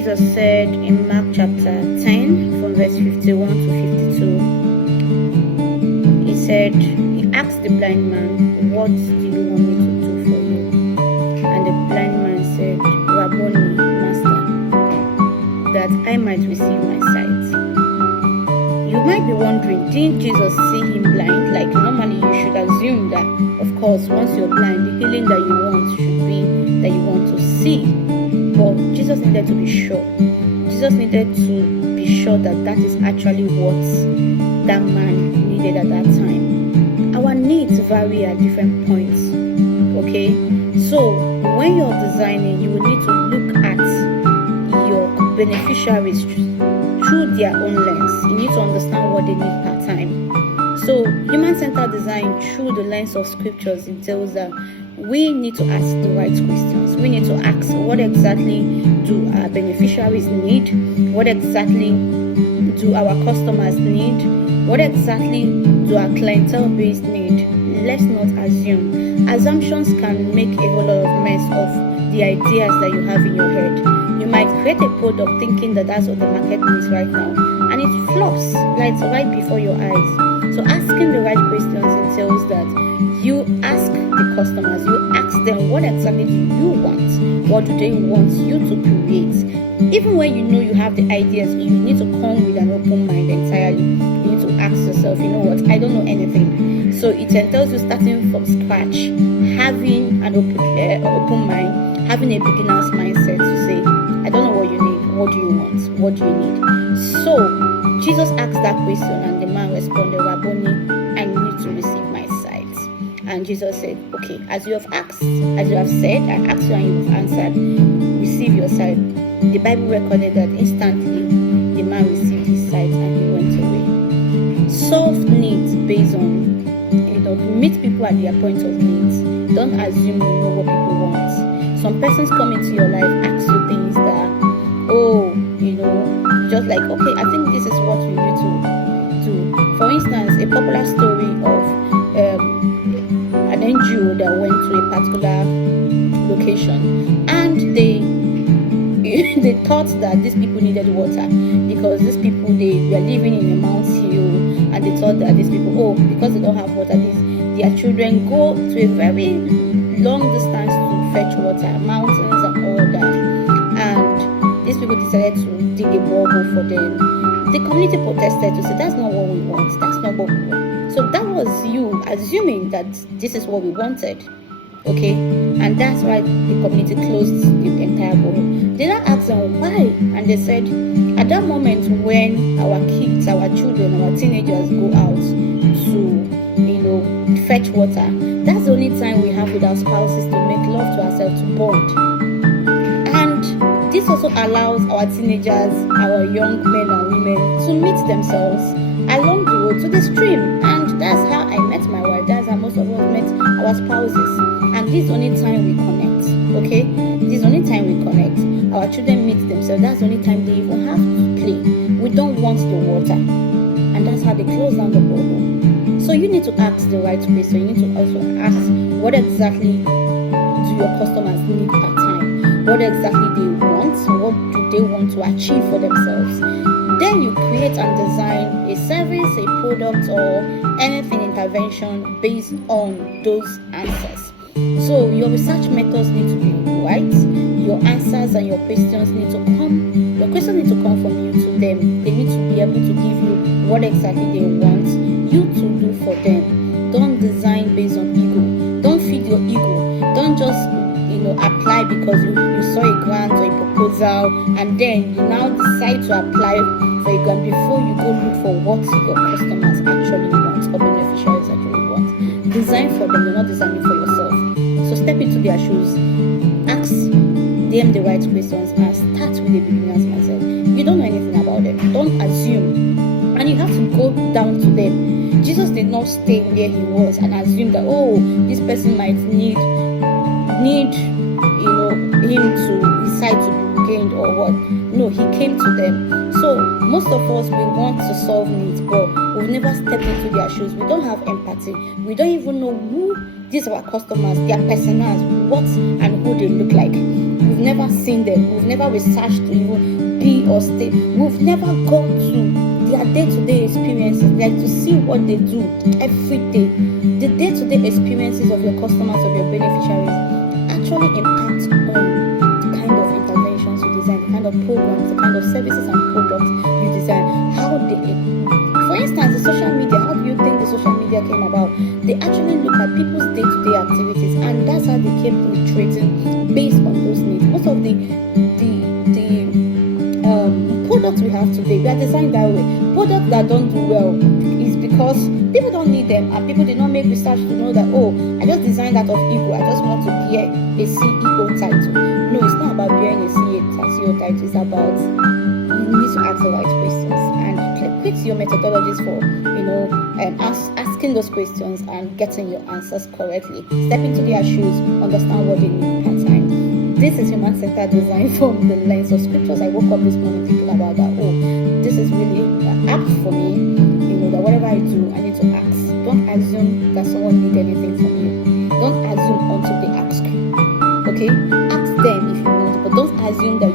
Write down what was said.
Jesus said in Mark chapter 10 from verse 51 to 52, he asked the blind man, what do you want me to do for you? And the blind man said, Rabboni, Master, that I might receive my sight. You might be wondering, didn't Jesus see him blind? Like normally you should assume that, of course, once you're blind, the healing that you want should be that you want to see. But Jesus needed to be sure. Jesus needed to be sure that that is actually what that man needed at that time. Our needs vary at different points. Okay? So when you're designing, you will need to look at your beneficiaries through their own lens. You need to understand what they need per time. So human-centered design through the lens of scriptures entails that we need to ask the right questions. We need to ask, what exactly do our beneficiaries need? What exactly do our customers need? What exactly do our clientele base need? Let's not assume. Assumptions can make a whole lot of mess of the ideas that you have in your head. You might create a product thinking that that's what the market needs right now, and it flops right before your eyes. So asking the right questions entails that you ask the customers, you ask them, what exactly do you want? What do they want you to create? Even when you know you have the ideas, you need to come with an open mind entirely. You need to ask yourself, you know what, I don't know anything. So it entails you starting from scratch, having an open mind, having a beginner's mindset to say, I don't know what you need. What do you want? What do you need? So Jesus asked that question and the man responded, Rabboni, I need to receive my sight. And Jesus said, okay, as you have asked, as you have said, I asked you and you have answered, receive your sight. The Bible recorded that instantly the man received his sight and he went away. Solve needs based on, meet people at their point of needs. Don't assume you know what people want. Some persons come into your life, ask you things that, just like, okay, I think this is what we need to do. For instance, a popular story of an NGO that went to a particular location, and they thought that these people needed water because these people, they were living in a mountain hill, and they thought that these people, because they don't have water, their children go to a very long distance to fetch water, mountains and all that. And these people decided to dig a borehole for them. The community protested to say, that's not what we want, that's not what we want. So that was you assuming that this is what we wanted. Okay, and that's why the community closed the entire borehole. They now asked them why, and they said, at that moment when our kids, our children, our teenagers go out to fetch water, that's the only time we have with our spouses to make love to ourselves, to bond. And this also allows our teenagers, our young men and women to meet themselves along the road to the stream. And that's how I met my wife, that's how most of us met our spouses. And this is the only time we connect. Okay, this is the only time we connect. Our children meet themselves, that's the only time they even have to play. We don't want the water, and that's how they close down the borehole. So you need to ask the right question. You need to also ask, what exactly do your customers need per time? What exactly they want? What do they want to achieve for themselves? Then you create and design a service, a product, or anything intervention based on those answers. So your research methods need to be right. Your answers and your questions need to come. Your questions need to come from you to them. They need to be able to give you what exactly they want you to do for them. Don't design based on ego. Don't feed your ego. Don't just apply because you saw a grant or a proposal, and then you now decide to apply for a grant before you go look for what your customers actually want or beneficiaries actually want. Design for them, you're not designing for yourself. So step into their shoes, ask them the right questions, and start with a beginner's mindset. You don't know anything about them. Don't assume, and you have to go down to them. Jesus did not stay where he was and assume that this person might need him to decide to be gained or what. No, he came to them. So most of us, we want to solve needs, but we've never stepped into their shoes. We don't have empathy. We don't even know who these are our customers, their personas, what and who they look like. We've never seen them. We've never researched to even be or stay. We've never gone to their day-to-day experiences, like to see what they do every day. The day-to-day experiences of your customers, of your beneficiaries, actually impact on the kind of interventions you design, the kind of programs, the kind of services and products you design. How they, for instance, the social media. How do you think the social media came about? They actually look at people's day-to-day activities, and that's how they came filtrating based on those needs. Most of the products we have today, we are designed that way. Products that don't do well is because people don't need them, and people did not make research to know that, oh, I just designed that of ego. I just want to bear a CEO title. No, it's not about bearing a CEO title. It's about, you need to ask the right questions and quit your methodologies for, asking those questions and getting your answers correctly. Step into their shoes, understand what they need per time. This is human-centered design from the lens of scriptures. I woke up this morning thinking about that. Oh, this is really apt for me. That whatever I do, I need to ask. Don't assume that someone needs anything from you. Don't assume until they ask you. Okay? Ask them if you want, but don't assume that